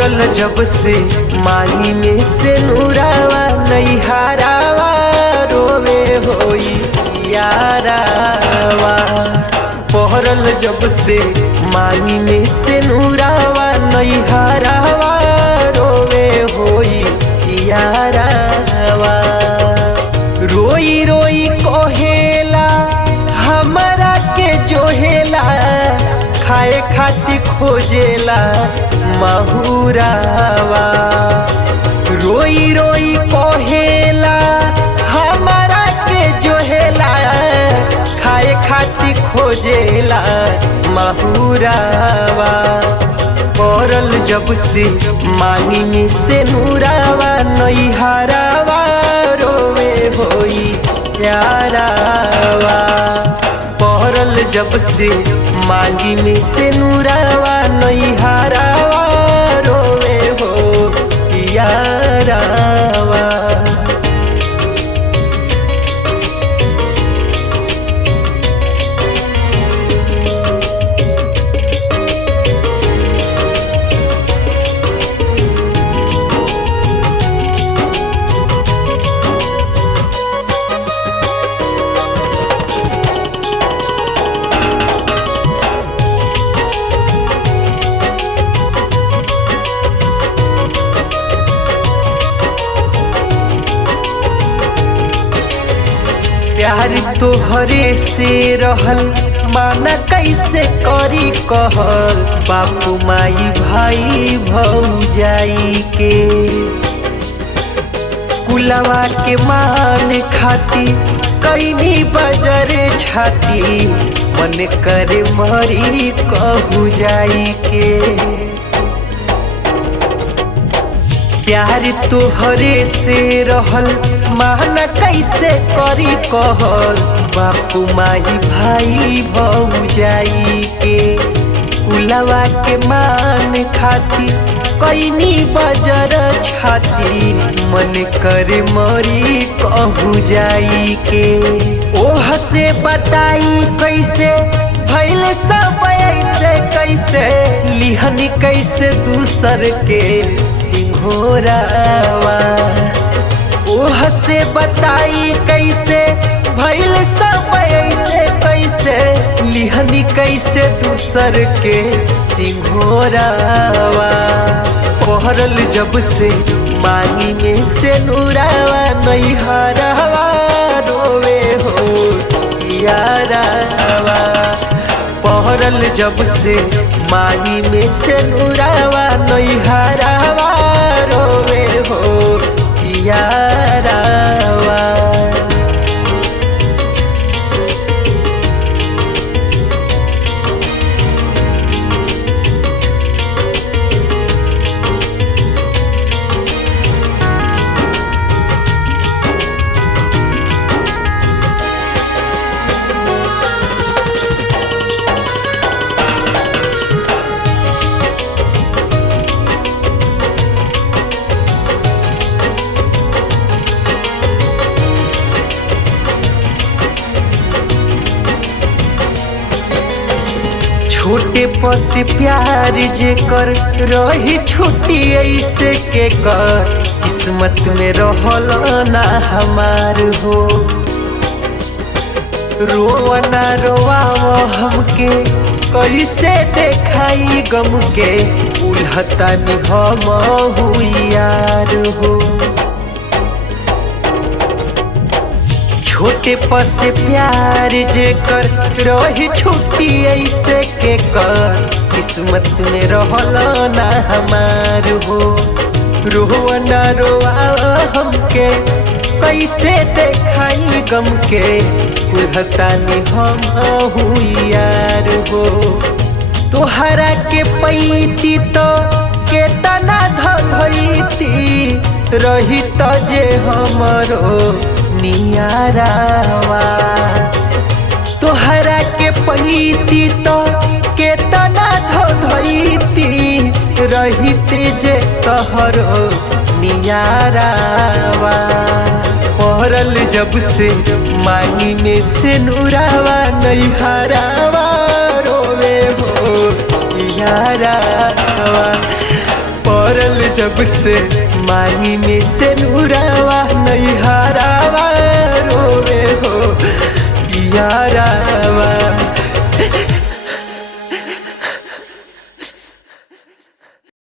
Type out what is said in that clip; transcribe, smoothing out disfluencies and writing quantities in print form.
पड़ल जब से माही में से नूरावा नैहरावा रोवे होई यारावा। पड़ल जब से माही में से नूरावा नैहरावा रोवे होई यारावा। रोई रोई कहेला हमरा के जोहेला खाए खातिर खोजेला महुरावा। रोई रोई कहेला हमरा के जोहेला खाए खातिर खोजेला महुरावा। पड़ल जब से माही में से नूरावा नैहरावा रोवे होई यारावा। पड़ल जब से माही में से नूरावा नैहरावा रोवे हो यारावा। प्यार तोहरे से रहल माना कैसे करी कहल बापू माई भाई भौजाई के। कुलवा के मान खाती कैनी बजर छाती मन करे मरी कहू जाई के। प्यार तोहरे से रहल माना कैसे करी कहल बापू माई भाई भौजाई के। कुलवा के मान खाती कैनी बजर छाती मन करे मरी कहू जाई के। ओह से बताई कैसे भइल सब ऐसे कैसे लिहनी कैसे दूसर के सिंहोरावा। ओह से बताई कैसे भइल सब ऐसे कैसे लिहनी कैसे दूसर के सिंहोरावा। पड़ल जब से माही में से नूरावा नैहरावा रोवे हो यारावा। पड़ल जब से माही में से नूरावा नैहरावा रोवे हो यारावा। छोटे पसे प्यार जे कर रही छुट्टी ऐसे के कर किस्मत में रहल ना हमार हो। रोवना रोवाओ हमके कैसे देखाई गम के उल्हता नि हम हुई यार हो। छोटे पसे प्यार जे कर रही छुट्टी ऐसे के कर किस्मत में रहल ना हमार हो। रोवना रोआ हमके कैसे देखाई गम के उल्हता नि हम हुई यार हो। तोहरा के पैती तो केतना धधैती रही तो जे हमरो नियारावा। तोहरा के पैती तो केतना धधैती रहिते जे तोहरो नियारावा। पड़ल जब से माही में से नूरावा नैहरावा रोवे हो यारावा। जब से मांगी में से नूरावा नहीं हारावा रोवे हो यारावा।